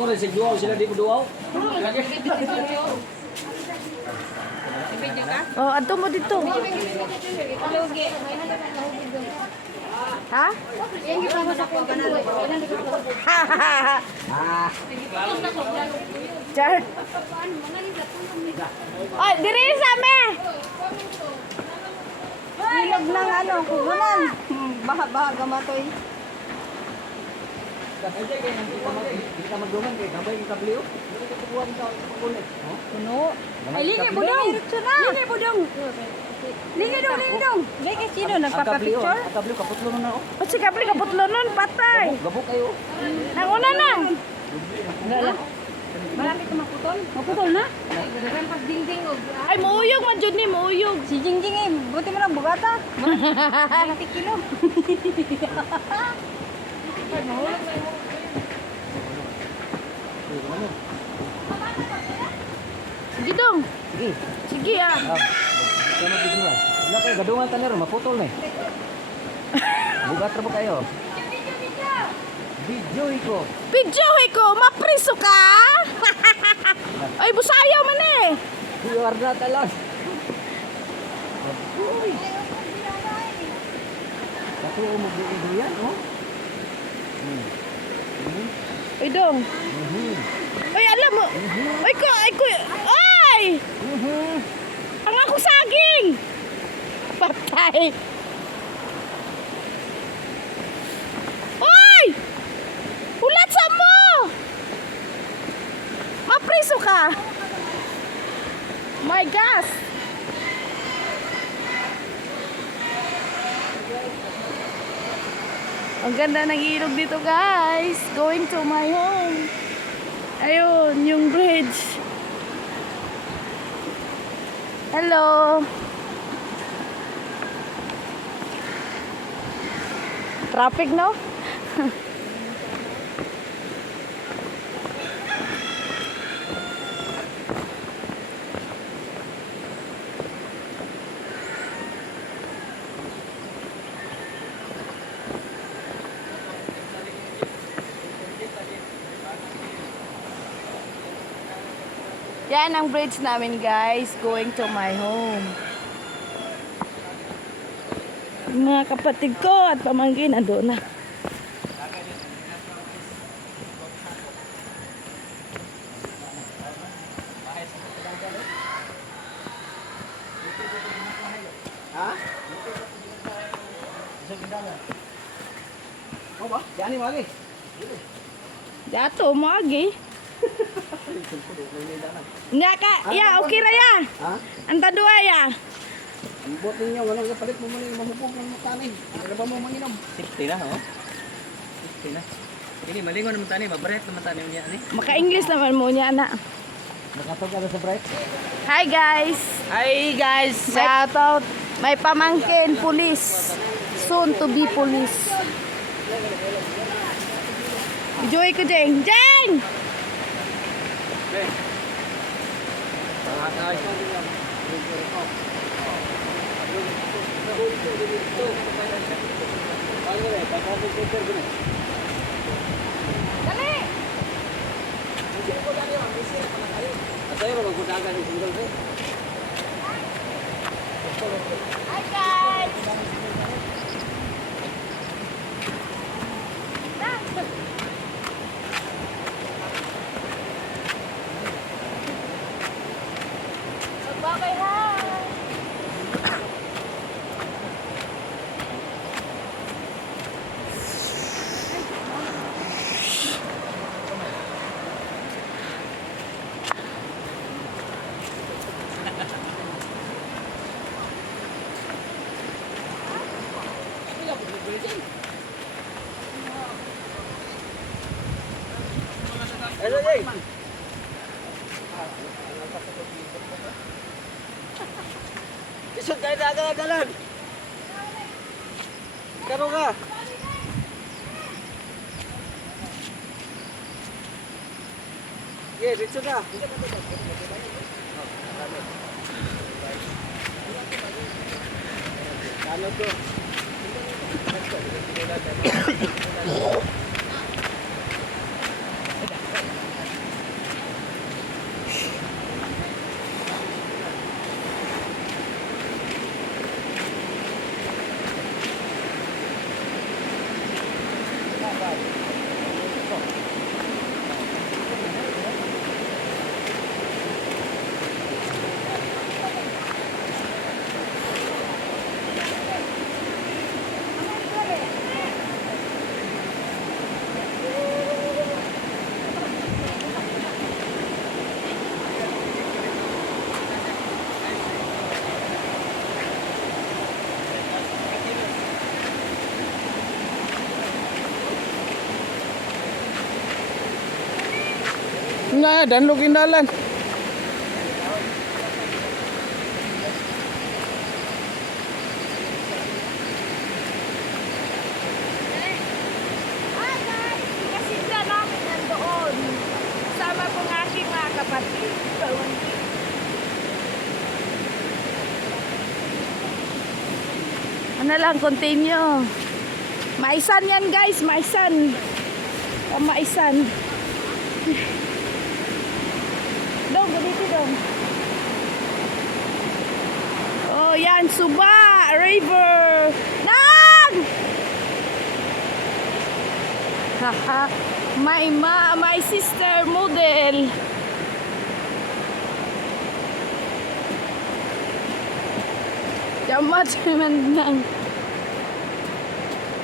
ako rin si duaw sila di ko duaw. Oh, adto mo dito. Ha? Char. Ay, diri sa me. Ilog ng ano, kugunan. Baha-baha gamatoy. Kasi kay kita magdungan kay gabay kita bliyo. Kukuha sa kulit. Puno. Ay, ligi budong. Ligi budong. Ligi dong. Ligi sino nagpapapicture? Kabliyo kaputlo na ako. O si Kapli kaputlo nun, patay. Gabok kayo. Nanguna na. Malapit na maputol. Maputol na? Rampas dingding. Ay, muuyog man dyan ni, muuyog. Si Jingjing eh, buti mo lang bugata. 20 kilo. Ay, mahulog na yung sige dong. Sige. Sige ah. Sama bigla. Wala kayo gadungan tanero maputol na. Bugat ra ba kayo? Video ko. Videohi ko, mapriso ka? Ay, busayaw man eh. Luar na talas. Uy. Ako mo yan, oh. Ay, dong. Ay, alam mo. Ay, ay! Ang ako saging! Patay! Ay! Ulat sa mo! Mapriso ka! My gosh! Ang ganda ng ilog dito, guys. Going to my home. Ayun, yung bridge. Hello. Traffic, no? Yan ang bridge namin, guys, going to my home. Yung mga kapatid ko at pamangkin andun na. Ha? Oh ba? Diyan ni magi. Dato mo agi. Nga ka, ya, okay ra ya. Ha? Anta duwa ya. Ang bot ninyo, walang kapalit mo muna yung mahubog ng makanin. Ano ba mo manginom? 60 na, oh. 60 na. Ini malingon naman tani, mabaret naman tani niya ni. Maka-English naman mo niya na. Nakatog ka sa bright. Hi guys. Hi guys. Shout out. May pamangkin, police. Soon to be police. Enjoy ko, Jeng. Jeng! Dali! Hi guys! Bye-bye, hi! Isod kayo na agad-agalan. Karo ka. Yeah, dito na. Ano to? Nga, danlog indalan. Hi guys! Kasi siya namin nandoon. Kasama po ng aking mga kapatid. Ano lang, continue. Maisan yan guys, maisan. O maisan. Dong, ganito dong. Oh, yan, Suba River. Nang! Haha, my sister model. Jamat man nang.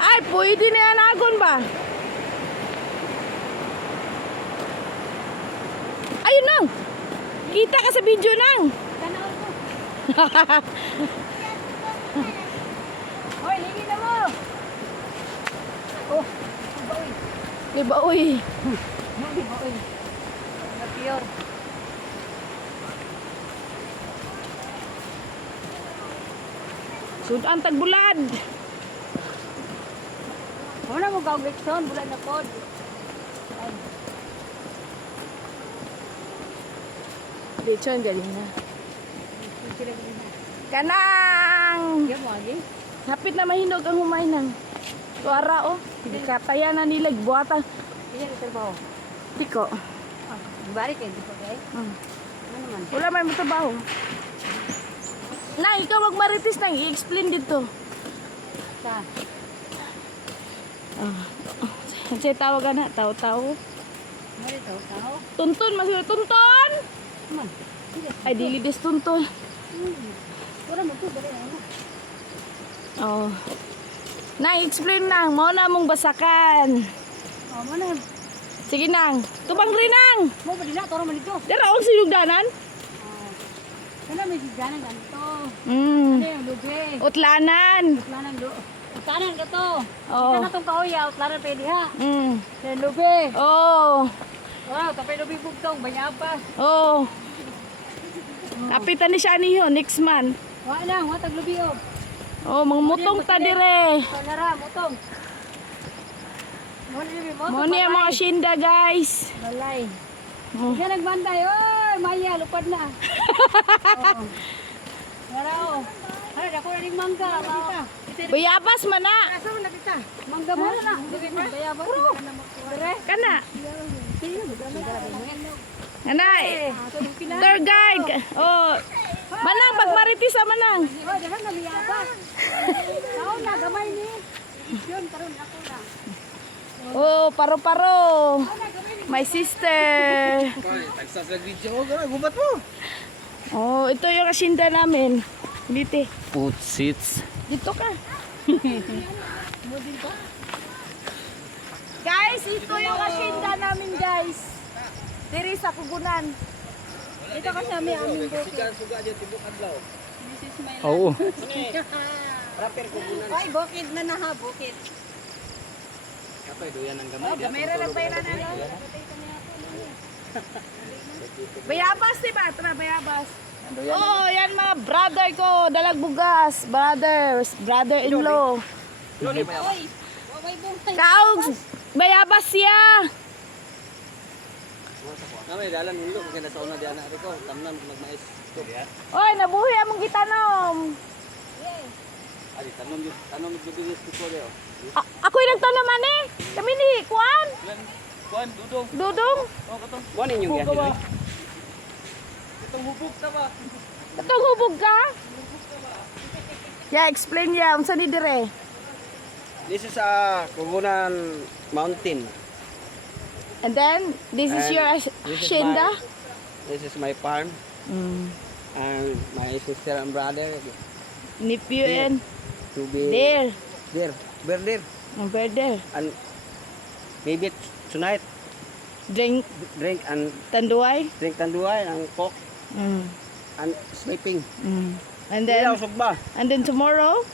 Ay, pwede na yan agon ba? Ayun nang. Kita ka sa video nang. Hoy, lingin na mo. Oh, liba uy. Liba uy. Napiyor. Sudan tagbulad. Wala mo gaw Gregson, bulad na pod. Lechon galing na. Kanang. Hapit na mahinog ang humay nang. Tuara oh. Katayan na nila buhatan. Iya ka trabaho. Tiko. Bari kay di pa kay. Ano man? Wala may trabaho. Na, ikaw magmaritis nang i-explain dito. Sa Sige tawagan na, tao-tao. mari tao. Tuntun, masih tuntun. Man. Sige. Ay, dili des tuntun. Wala mo to bari ano. Oh. Na, explain nang, mo na mong basakan. Oh, mana? Sige nang, tubang rin nang. Mo ba dila toro man dito? Dara, ang sinugdanan. Kana may siganan ganito. Hmm. Ano yung lubi? Utlanan. Utlanan do. Utlanan ka to. Oh. Kana tong kauya utlanan pa diha. Hmm. Sa lubi. Oh. Wow, tapay lubi bugtong bayabas. Oh. Kapitan ni siya niyo, next month. Wa lang, wa tag lubi og. Oh, mga mutong ta dire. Tonara motong. Mo ni mo. Mo ni ang mga shinda, guys. Balay. Oh. Siya nagbantay. Oy, Maya, lupad na. Oo. Wala. Hala, dako na ning mangga. Bayabas man na. Mangga mo na. Bayabas. Dire. Kana. Anay. Tour guide. Oh. Manang pagmaritis sa manang. Oh, dahan na liyabas. Taon na gamay ni. Yun karon ako na. Oh, paro-paro. My sister. Tagsas sa video ko, gubat mo. Oh, ito yung asinda namin. Dito. Food seats. Dito ka. Guys, ito yung asinda namin, guys. Diri sa Kugunan. Ito kasi aming bukid. Suga dyan, tibok adlaw. This is my Oo. Rapper ko muna. Ay, bukid na na ha, bukid. Kapay, doyan ang gamay. Oh, gamay ra lang bayra na. Bayabas, diba? Tara, bayabas. Oh, yan mga brother ko. Dalag bugas. Brothers. Brother-in-law. Oy, waway bukid. Kaog. Bayabas siya. Namay, dalan hulo. Kasi nasa una di anak ko. Tamnan kung nagmais. Oy, nabuhi among gitanom. Adi, tanom yung bibilis ko deo. Ako yung nagtanom ani. Kami ni Kuan. Kuan, dudong. Dudong. Oh, katong. Kuan inyong yahin, oy. Itong hubog ta ba? Katong hubog ka? Yeah, explain ya. Unsa ni dire? This is Kugunan Mountain. And then, this is And your this is hacienda? This is my farm. Mm. And my sister and brother Nephew There. and to be there. there. There. Over there. And maybe tonight Drink drink tanduay. tanduay and coke Mm. and sleeping. Mm. And Then then, sugba. tomorrow?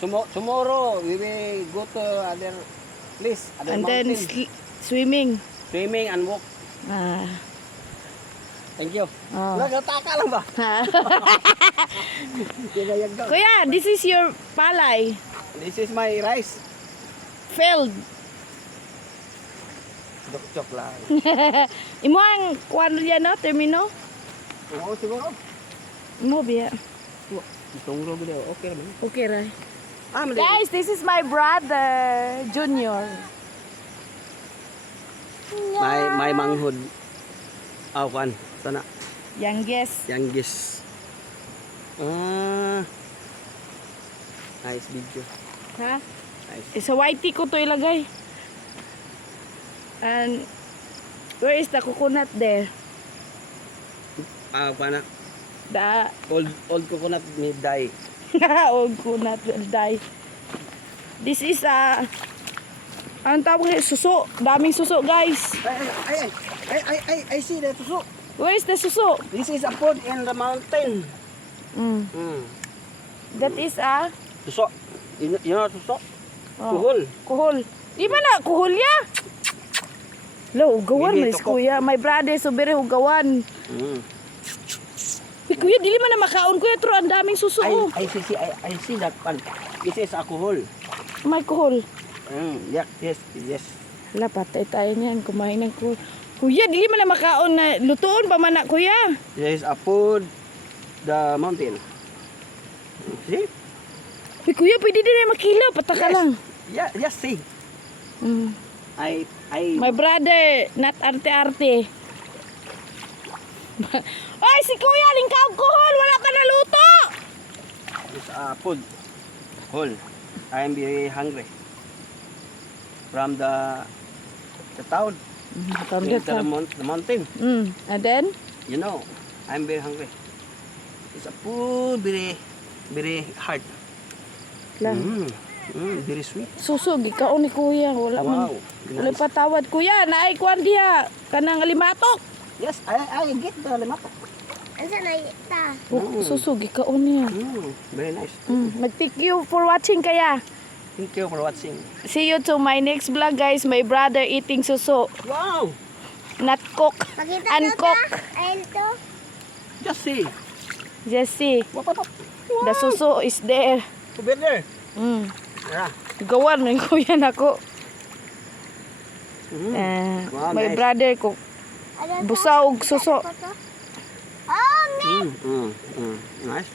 Tomorrow we will go to other place, other And then mountain. swimming. Swimming and walk Ah. Thank you. Oh. Nagataka lang ba? Kinayag daw. Kuya, this is your palay. This is my rice. Filled. Dok-dok lang. Imo ang kuwan yan, no? Termino? Oo, siguro. Imo biya. Itong rogo daw. Okay naman. Okay, right. Mali. Guys, this is my brother, Junior. May manghod. Kan. Sana. Youngest. Youngest. Nice video. Ha? Nice. Sa white tea ko to ilagay. And where is the coconut there? Kana. The Old coconut may die. old coconut will die. This is ang tawag ngayon, suso. Daming suso, guys. I see that suso. Where is the suso? This is a pond in the mountain. That is Suso. You know suso? oh, Kuhol. kuhol. Di ba na, kuhol ya? Lo, ugawan Hindi, manis tukok. kuya. My brother, subiri ugawan. Uy, kuya, dili man na makaon kuya, pero ang daming suso. Oh. I see that one. This is alcohol. May kuhol. Yeah, yes. Wala, patay tayo niyan. Kumain ng kuhol. Kuya, dili man na makaon na lutoon pa man na kuya. This is a food the mountain. See? Uy, kuya, pwede din na makilaw. Pataka lang. Yeah, yes, see. I My brother, not arte-arte. Ay, si kuya, lingkaw kuhol. Wala ka na luto. It's a food. Whole. I am very hungry. From the town From to that the, time. the mountain. And then? You know, I'm very hungry. It's a food very hard. Lang. Very sweet. Susog, ikaw ni kuya. Wala man. Wow. Wala patawad kuya. Naay kwan diha. Kanang limatok. Yes, I get the limato. Susog, ikaw niya. Very nice. Mag-thank you for watching kaya. Thank you for watching. See you to my next vlog guys. My brother eating suso. Wow! Not cook. Uncook. Just see. Just see. What? The suso is there. Over there. Yeah. Gawan ng kuya nako. Wow, My nice. brother ko. Busaw og suso. Nice.